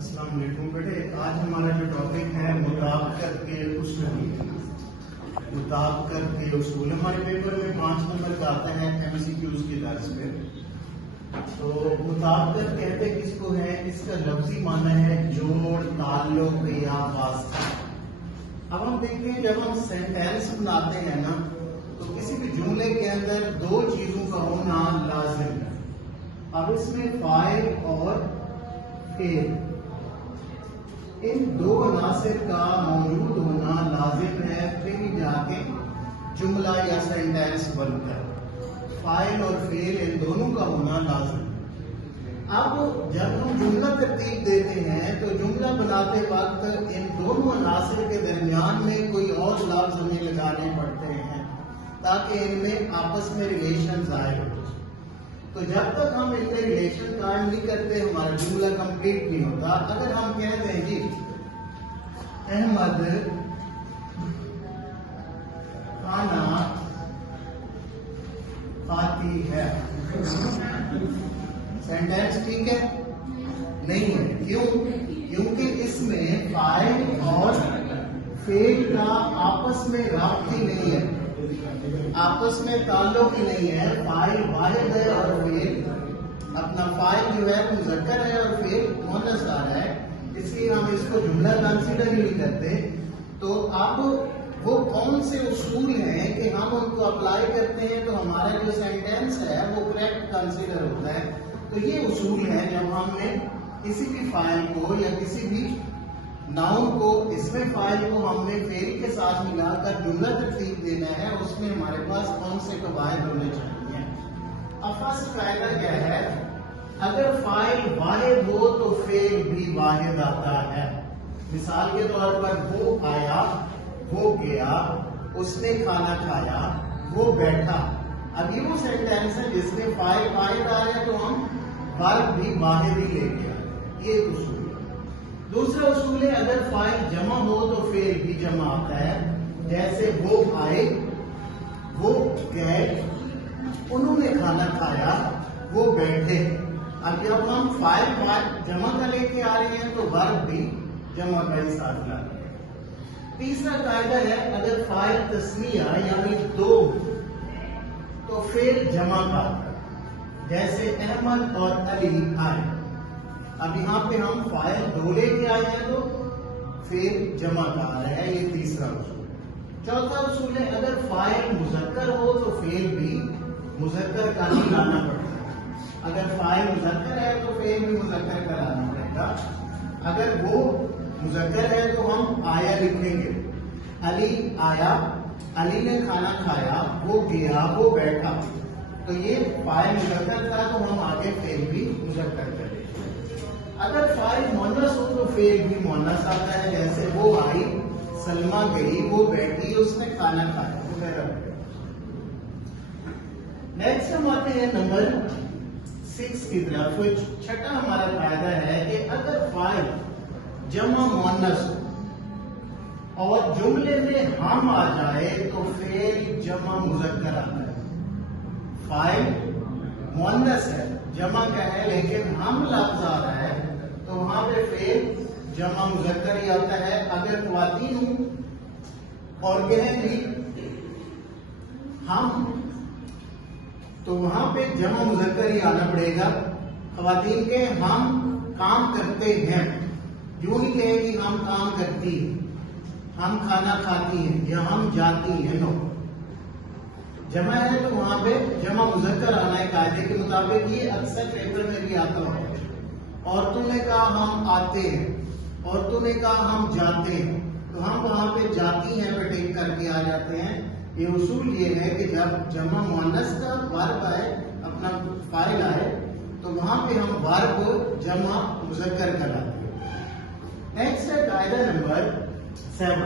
السلام علیکم بیٹے، آج ہمارا جو ٹاپک ہے مطابقت کے اصول۔ مطابقت کے اصول ہمارے پیپر میں 5 نمبر کا آتا ہے MCQs کی طرز پہ۔ تو مطابقت کہتے کس کو ہے؟ اس کا لفظی معنی ہے جوڑ، تعلق یا واسطہ۔ اب ہم دیکھتے ہیں جب ہم سینٹینس بناتے ہیں نا تو کسی بھی جملے کے اندر 2 چیزوں کا ہونا لازم ہے۔ اب اس میں فاعل اور فعل، ان 2 عناصر کا موجود ہونا لازم ہے، پھر جا کے جملہ یا سینٹینس بنتا ہے۔ فاعل اور فعل ان دونوں کا ہونا لازم ہے۔ اب جب ہم جملہ ترتیب دیتے ہیں تو جملہ بناتے وقت ان دونوں عناصر کے درمیان میں کوئی اور لفظ ہمیں لگانے پڑتے ہیں تاکہ ان میں آپس میں ریلیشن ظاہر ہو۔ تو جب تک ہم ان میں ریلیشن قائم نہیں کرتے ہمارا جملہ کمپلیٹ نہیں ہوتا۔ اگر ہم کہتے ہیں جی احمد کھانا کھاتی ہے، سینٹینس ٹھیک ہے؟ نہیں ہے۔ کیوں؟ کیونکہ اس میں فاعل اور فعل کا آپس میں رابط ہی نہیں ہے، آپس میں تعلق ہی نہیں ہے۔ فاعل واحد ہے اور فعل اپنا فاعل جو ہے مذکر ہے اور فعل مؤنث آ رہا ہے، اس لیے ہم اس کو جملہ کنسیڈر ہی نہیں کرتے۔ تو اب وہ کون سے اصول ہیں کہ ہم ان کو اپلائی کرتے ہیں تو ہمارا جو سینٹینس ہے وہ کریکٹ کنسیڈر ہوتا ہے۔ تو یہ اصول ہیں جب ہم نے کسی بھی فاعل کو یا کسی بھی ناؤن کو، اس میں فاعل کو ہم نے فعل کے ساتھ ملا کر جملہ ترتیب دینا ہے، اس میں ہمارے پاس کون سے قواعد ہونے چاہیے۔ اب فرسٹ قاعدہ کیا ہے؟ اگر فاعل واحد ہو تو فعل بھی واحد آتا ہے۔ مثال کے طور پر وہ آیا، وہ گیا، اس نے کھانا کھایا، وہ بیٹھا۔ اب یہ وہ سینٹینس ہے جس میں فاعل واحد آ رہا ہے تو ہم ورب بھی واحد ہی لے کے آئے، یہ ایک اصول ہے۔ دوسرا اصول ہے اگر فاعل جمع ہو تو فعل بھی جمع آتا ہے، جیسے وہ آئے، وہ گئے، انہوں نے کھانا کھایا، وہ بیٹھے۔ اب جب ہم فاعل جمع کا لے کے آ رہے ہیں تو ورب بھی جمع کا ہی ساتھ لا رہے ہیں۔ تیسرا قاعدہ ہے اگر فاعل تسمیہ یعنی 2 تو فعل جمع کا، جیسے احمد اور علی آئے۔ اب یہاں پہ ہم فاعل 2 لے کے آئے ہیں تو فعل جمع کا آ رہا ہے، یہ تیسرا اصول۔ چوتھا اصول ہے اگر فاعل مذکر ہو تو فعل بھی مذکر کا ہی لانا پڑتا ہے۔ اگر فاعل مذکر ہے تو فعل بھی مذکر کا لانا پڑے گا۔ اگر وہ مذکر ہے تو ہم آیا لکھیں گے، علی آیا، علی نے کھانا کھایا، وہ گیا، وہ بیٹھا۔ تو یہ فاعل مذکر تھا تو ہم آگے فعل بھی مذکر کریں۔ اگر فاعل مؤنث ہو تو فعل بھی مؤنث آتا ہے، جیسے وہ آئی، سلمہ گئی، وہ بیٹھی، اس نے کھانا کھایا وغیرہ۔ نیکسٹ ہم آتے ہیں نمبر 6 کی طرف۔ چھٹا ہمارا قاعدہ ہے کہ اگر فاعل جمع مؤنث ہو اور جملے میں ہم آ جائے تو فعل جمع مذکر آتا ہے۔ فاعل مؤنث ہے، جمع کا ہے، لیکن ہم لفظ آ رہا ہے تو وہاں پہ فعل جمع مذکر ہی آتا ہے۔ اگر خواتین ہوں اور کہیں بھی ہم تو وہاں پہ جمع مذکر ہی آنا پڑے گا۔ خواتین کے ہم کام کرتے ہیں، یوں نہیں کہیں کہ ہم کام کرتی ہیں، ہم کھانا کھاتی ہیں یا ہم جاتی ہیں، نو۔ جمع ہے تو وہاں پہ جمع مذکر آنا ہے قاعدے کے مطابق۔ یہ اکثر پیپر میں بھی آتا ہے۔ عورتوں نے کہا ہم آتے ہیں، عورتوں نے کہا ہم جاتے ہیں، تو ہم وہاں پہ جاتی ہیں پہ ٹیک کر کے آ جاتے ہیں۔ یہ اصول یہ ہے کہ جب جمع مؤنث کا ورب آئے، اپنا فاعل آئے، تو وہاں پہ ہم ورب جمع مذکر کراتے ہیں۔ نیکسٹ ہے قاعدہ نمبر 7۔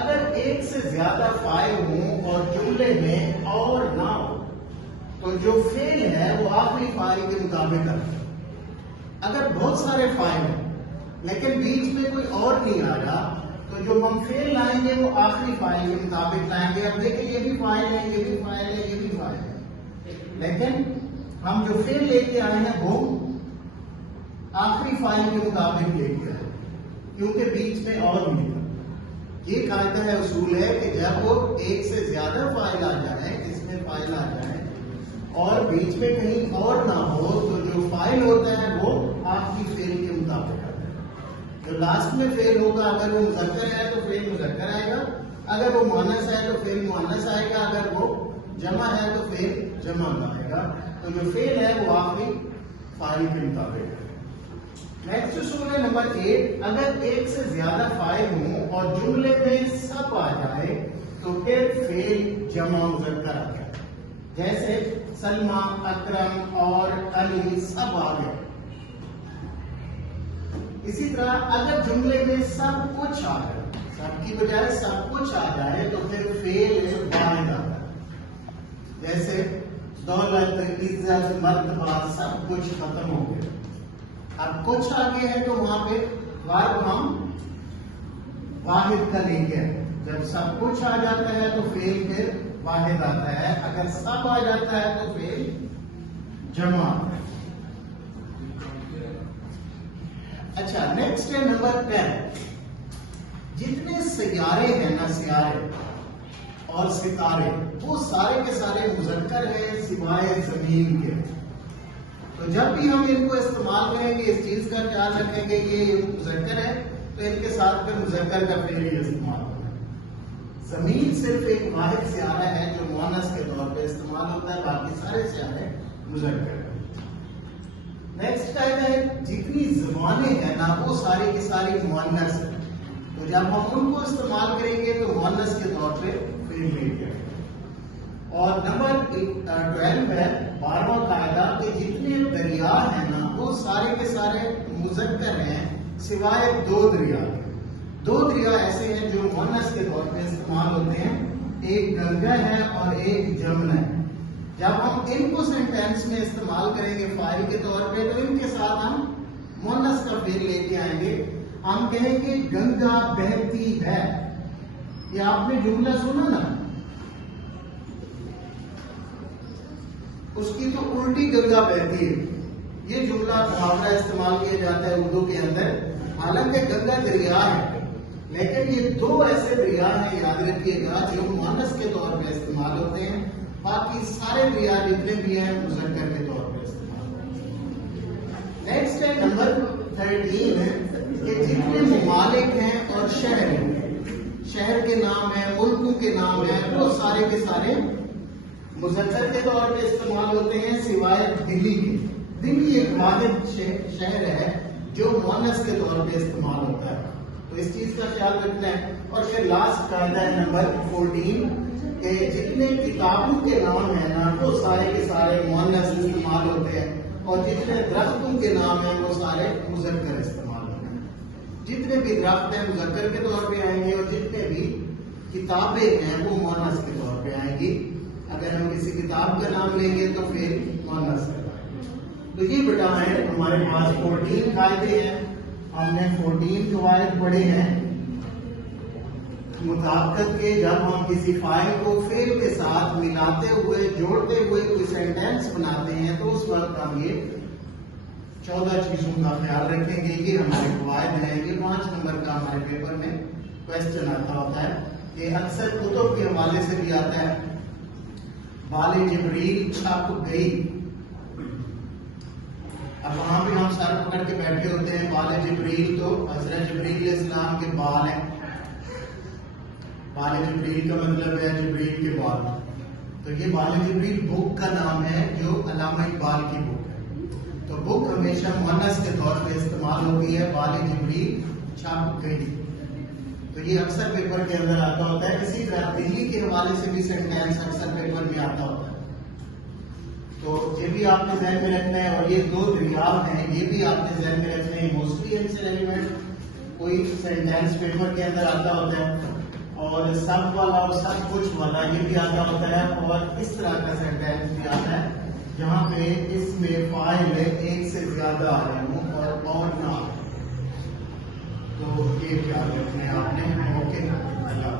اگر ایک سے زیادہ فاعل ہوں اور جملے میں اور نہ ہو تو جو فعل ہے وہ آخری فاعل کے مطابق آتا ہے۔ اگر بہت سارے فاعل ہیں لیکن بیچ میں کوئی اور نہیں آ رہا تو جو ہم فعل لائیں گے وہ آخری فاعل کے مطابق لائیں گے۔ اب دیکھیں یہ بھی فاعل ہے، یہ بھی فاعل ہے، یہ بھی فاعل ہے، لیکن ہم جو فعل لے کے آئے ہیں وہ आखिरी फाइल के मुताबिक लेके आए, क्योंकि बीच में और नहीं था। ये कायदा है, उसूल है कि जब वो एक से ज्यादा फाइल आ जाए, इसमें फाइल आ जाए और बीच में कहीं और ना हो, तो जो फाइल होता है वो आपकी फेल के मुताबिक आता है। जो लास्ट में फेल होगा, अगर वो मुज़क्कर है तो फेल मुज़क्कर आएगा, अगर वो मुअन्नस है तो फेल मुअन्नस आएगा, अगर वो जमा है तो फेल जमा आएगा। तो जो फेल है वो आखिरी फाइल के मुताबिक है। नेक्स्ट उसूल है नंबर 8, अगर एक से ज्यादा फाइल हो और जुमले में सब आ जाए तो फिर फेल जमा मुज़क्कर आ जाए। जैसे सलमा, अकरम और अली सब आ गए। इसी तरह अगर जुमले में सब कुछ आ जाए, सब की बजाय सब कुछ आ जाए तो फिर फेल वाहिद आता है। जैसे दौलत, इज्जत, मर्तबा सब कुछ खत्म हो गया। अब कुछ आगे है तो वहां पे वर्ब हम वाहिद का लेंगे। जब सब कुछ आ जाता है तो फेल फिर वाहिद आता है, अगर सब आ जाता है तो फेल जमा आता है। अच्छा, नेक्स्ट है नंबर 10, जितने सियारे हैं ना, सियारे और सितारे, वो सारे के सारे मुज़क्कर हैं सिवाय जमीन के। तो जब भी हम इनको इस्तेमाल करेंगे, इस चीज का ख्याल रखेंगे ये मुज़क्कर है तो इनके साथ फिर मुज़क्कर का फेल ही इस्तेमाल होगा। ज़मीन सिर्फ एक वाहिद सियारा है जो मुअन्नस के तौर पे इस्तेमाल होता है, बाकी सारे सियारे मुज़क्कर है। नेक्स्ट कायदा है, जितनी ज़बानें हैं ना वो सारी की सारी मुअन्नस है, तो जब हम उनको इस्तेमाल करेंगे तो मुअन्नस के तौर पे फेल लेंगे। और नंबर 12 है 12वां कायदा कि जितने दरिया हैं ना वो सारे के सारे मुज़क्कर हैं सिवाय 2 दरिया। 2 दरिया ऐसे हैं जो मुअन्नस के तौर पे इस्तेमाल होते हैं, एक गंगा है और एक जमुना है। जब हम इनको सेंटेंस में इस्तेमाल करेंगे फाइल के तौर पे तो इनके साथ हम मुअन्नस का फेल लेके आएंगे। हम कहेंगे गंगा बहती है। ये आपने जुमला सुना ना, उसकी तो उल्टी गंगा बहती है। ये जुमला मुहावरा इस्तेमाल किया जाता है उर्दू के अंदर। हालांकि गंगा दरिया है, लेकिन ये 2 ऐसे दरिया हैं, याद रखिएगा, जो मुअन्नस के तौर पे इस्तेमाल होते हैं, बाकी सारे दरिया जितने भी हैं मुज़क्कर के तौर पे इस्तेमाल होते हैं। नेक्स्ट है नंबर 13 कि जितने ममालिक हैं और शहर हैं, शहर के नाम है, मुल्कों के नाम है, वो सारे के सारे मुज़क्कर के तौर पे इस्तेमाल होते हैं सिवाय दिल्ली के। दिल्ली एक वाहिद शहर है जो मुअन्नस के तौर पे इस्तेमाल होता है, तो इस चीज का ख्याल रखना है। और फिर लास्ट कायदा है नंबर 14 कि जितने किताबों के नाम है ना वो सारे के सारे मुअन्नस इस्तेमाल होते हैं, और जितने दरख्तों के नाम है वो सारे मुज़क्कर इस्तेमाल होते हैं। जितने भी दरख्त हैं मुज़क्कर के तौर पे आएंगे और जितने भी किताबें हैं वो मुअन्नस के तौर पे आएंगी। अगर हम किसी किताब का नाम लेंगे तो फिर मुअन्नस है। तो ये बेटा है हमारे पास 14 कायदे हैं। हमने 14 कवायद पढ़े हैं मुताबिकत के। जब हम किसी फाइल को फेल के साथ मिलाते हुए, जोड़ते हुए कोई सेंटेंस बनाते हैं तो उस वक्त हम ये 14 चीजों का ख्याल रखेंगे। ये हमारे कवायद हैं। ये 5 नंबर का हमारे पेपर में क्वेश्चन आता होता है। ये अक्सर कुतुब के हवाले से भी आता है। बाले जिब्रील छप गई, अब वहां भी हम सर पकड़ के बैठे होते हैं। बाले जिब्रील तो हज़रत जिब्रील इस्लाम के बाल हैं। बाले जिब्रील का मतलब है जिब्रील के बाल। तो ये बाले जिब्रील बुक का नाम है जो अल्लामा इकबाल की बुक है। तो बुक हमेशा मुअन्नस के तौर पे इस्तेमाल होती है। बाले जिब्रील छप गई, तो ये अक्सर पेपर के अंदर आता होता है। इसी तरह दिल्ली के हवाले से भी सेंटेंस अक्सर पेपर में आता होता है। तो ये भी आपने ध्यान में रखना है। और ये 2 दरिया हैं, ये भी आपने ध्यान में रखना है। मोस्टली इनसे रेलिवेंट कोई सेंटेंस पेपर के अंदर आता होता है। और सब वाला और सब कुछ वाला ये भी आता होता है। और इस तरह का सेंटेंस भी आता है जहाँ पे इसमें फाइल एक से ज्यादा आ रहे हों और ना। तो ये ख्याल रखना है आपने। ओके, अल्लाह।